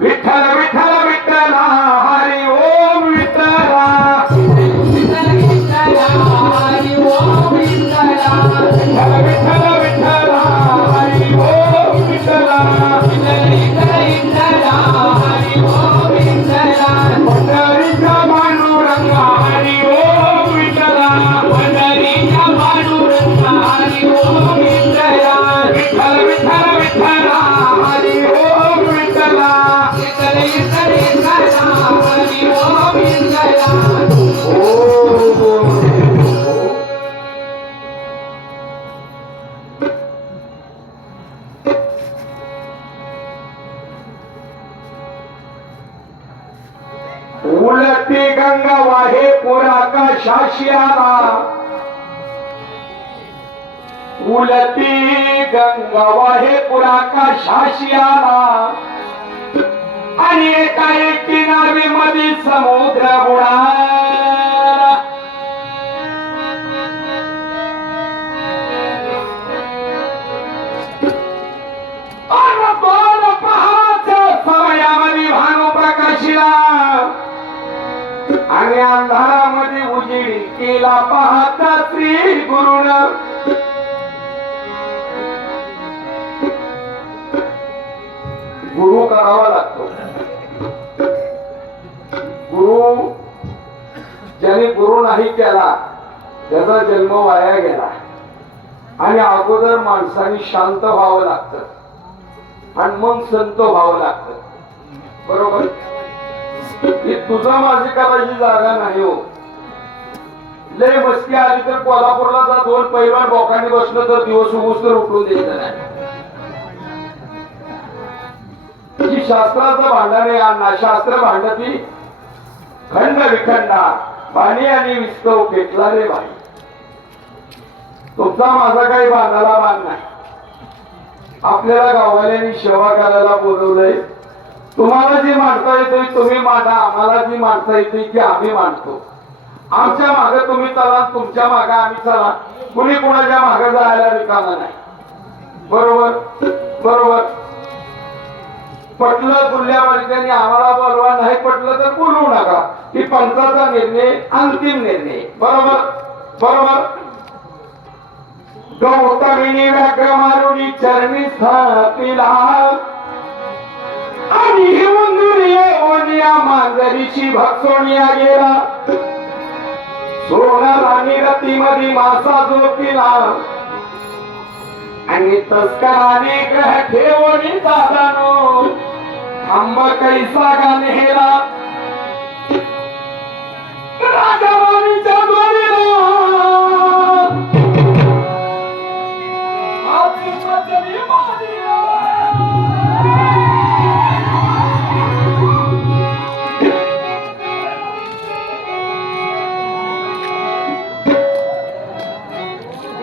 विठ्ठल विठ्ठल विठ्ठल हरी ओम विठ्ठला विठ्ठल विठ्ठल हरी ओम विठ्ठला विठ्ठल विठ्ठल विठ्ठल हरी ओम विठ्ठला विठ्ठल विठ्ठल हरी ओम विठ्ठला पंढरीचा पांडुरंग हरी ओम विठ्ठला पंढरीचा पांडुरंग हरी ओम विठ्ठला विठ्ठल विठ्ठल विठ्ठल हरी ओम विठ्ठला विठ्ठल विठ्ठल विठ्ठला हरी ओम विठ्ठला उलटी गंगा वाहे पुरा का शाशियाला उलटी गंगा वाहे पुरा का शाशियाला आणि एका एकी नावी मध्ये समुद्र बुडाला आणि दोन पहाच्या समयामध्ये भानु प्रकाशिला आणि अंधारामध्ये उजेडी केला पाहता श्री गुरुन गुरु करावा लागतो. गुरु ज्याने गुरु नाही केला त्याचा जन्म वाया गेला. आणि अगोदर माणसाने शांत व्हावं लागतं आणि मग संत व्हावं लागतं. बरोबर. ही तुझा माझी करायची जागा नाही हो. लय मस्ती आली तर कोल्हापूरला जा, दोन पैलवान बोकांनी बसलं तर दिवस उगूस तर उठून द्यायचं नाही. ही शास्त्राचं भांडण आहे. अण्णा शास्त्र भांडती खंड विखंडा पाणी आणि विस्तव पेटला रे भाई. तुमचा माझा काही बांधाला बांध नाही. आपल्याला गाववाल्यांनी सेवा करायला बोलवलंय. तुम्हाला जी मांडता येते तुम्ही मांडा, आम्हाला जी मांडता येते की आम्ही मांडतो. आमच्या मागे तुम्ही चला, तुमच्या मागे आम्ही चला. कुणी कुणाच्या मागे जायला रिकामा नाही. बरोबर बरोबर. पटलं बोलल्यावर त्यांनी आम्हाला बोलवा, नाही पटलं तर बोलवू नका. ही पंचाचा निर्णय अंतिम निर्णय. बरोबर बरोबर. गौतमीने व्याघ्र मारुनी चरणी स्थापिला आणि ही उंदुरी ओनिया मांजरीची भक्षोनिया गेला. सोनार आणि रतीमध्ये मासा झोपिला आणि तस्कराने ग्रह ठेवणी साधानो थांब कैसा गाणेला राजावाणीच्या द्वारीला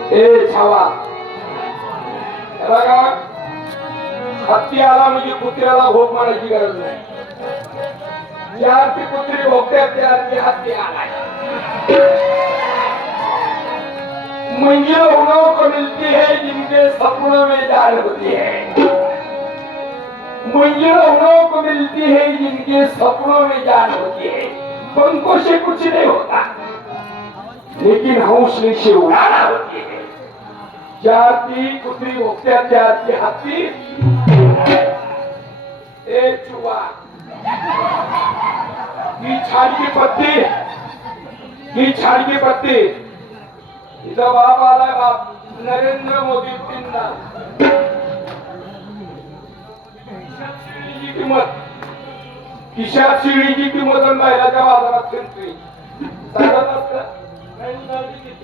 ए छावा बघा, हत्ती आला म्हणजे कुत्र्याला भोक मारायची गरज नाही. ज्या ती कुत्री भोगते त्या हत्ती आलाय. मुझे लोगों को मिलती है जिनके सपनों में जान होती है. मुझे लोगों को मिलती है जिनके सपनों में जान होती है. पंखों से कुछ नहीं होता लेकिन हौसले से उड़ाना होती है. जाती कुत्री भोगत्या त्याची हत्ती. ए चुवा, ही छाडकी पत्ती, ही छाडकी पत्ती. तिचा बाप आलाय, बाप नरेंद्र मोदींना. शिडीची किंमत, खिशात शिडीची किंमत आणि बैलाच्या बाजारात फिरतोय. चालत असतं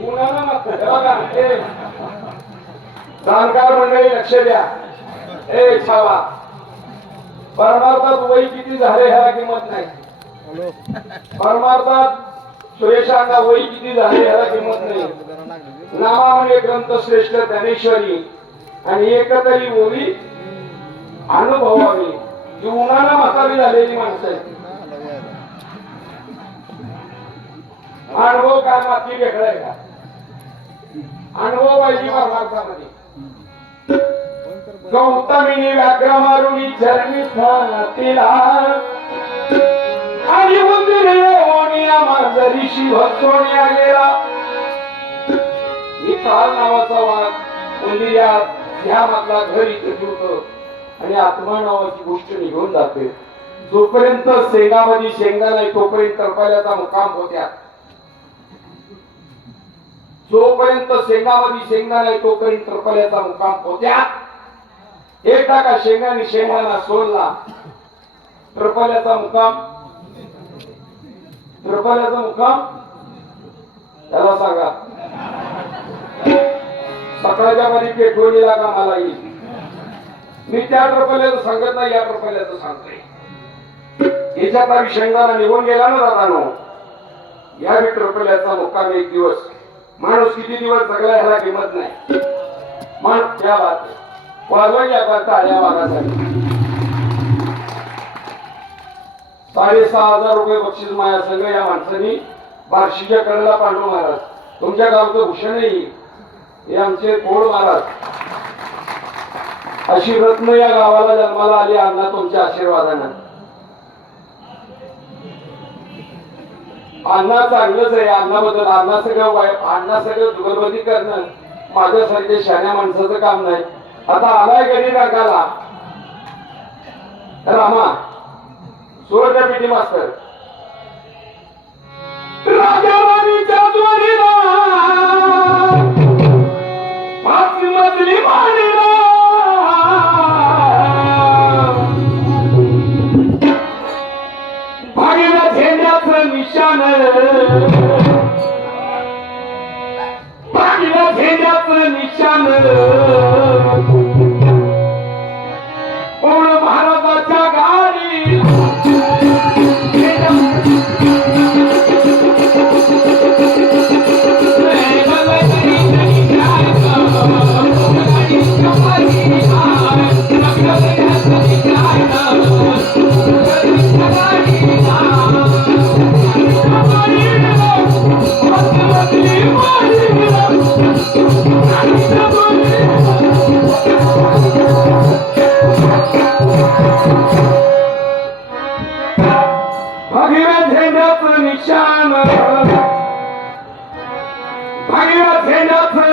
उन्हानं मागतं. बघा जाणकार मंडळी लक्ष द्या. ए छावा, परमार्थात वय किती झाले ह्याला किंमत नाही. परमार्थात सुरेशांना वय किती झाले ह्याला किंमत नाही. नामा म्हणजे ग्रंथ श्रेष्ठ ज्ञानेश्वरी आणि एकतरी ओवी अनुभवावी. जी उन्हानं म्हातारी झालेली माणसं आहेत. अनुभव काय माती वेगळा आहे का? अनुभव पाहिजे परमार्थामध्ये. गौतमीने व्याघ्र मारून चरणी तिला आणि उंदीर ओनिया मांजरी शिव सोनिया गेला. काल नावाचा वाघ उंदिया ह्या मधला घर इथे ठेवतो आणि आत्मा नावाची गोष्ट निघून जाते. जोपर्यंत शेंगामध्ये शेंगा नाही तोपर्यंत टरपाल्याचा मुकाम होत्या. जोपर्यंत शेंगामध्ये शेंगा नाही तोपर्यंत टरपाल्याचा मुकाम होत्या. एकदा का शेंगाने शेंगाना सोडला टरपाल्याचा मुकाम त्याला सांगा सकाळच्या मध्ये पेट्रोलीला कामाला येईल. मी त्या टरपाल्याचं सांगत नाही या टरपाल्याचं सांगतोय. याच्यात आम्ही शेंगाना निघून गेला ना दादानो. या टरपाल्याचा मुक्काम एक दिवस. माणूस किती दिवस जगला ह्याला किंमत नाही. मान त्या बात वाजवा या करता आल्या वाघासाठी 6,500 रुपये बक्षीस माया संघ या माणसांनी बार्शीच्या कडेला पांडू महाराज तुमच्या गावचं भूषण नाही हे आमचे कोळ महाराज. अशी रत्न या गावाला जन्माला आली अण्णा तुमच्या आशीर्वादानं. अण्णा चांगलंच आहे. अण्णाबद्दल अण्णा सगळं जुगलबंदी करणं माझ्यासारख्या शहाण्या माणसाचं काम नाही. आता आलाय गडी रंगाला रामा सोड त्या पिटी मास्तर. राजा राणीच्या द्वारीला पाच मजली माडीला भागीला झेंड्याचं निशाण भागीला झेंड्याचं निशाण पूर्ण महाराजाच्या गाडी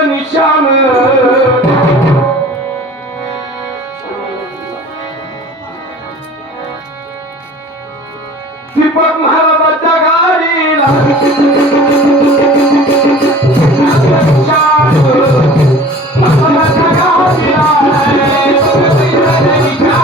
निशान दीपक महाराजाच्या गाडीला महाराजाच्या गाडीला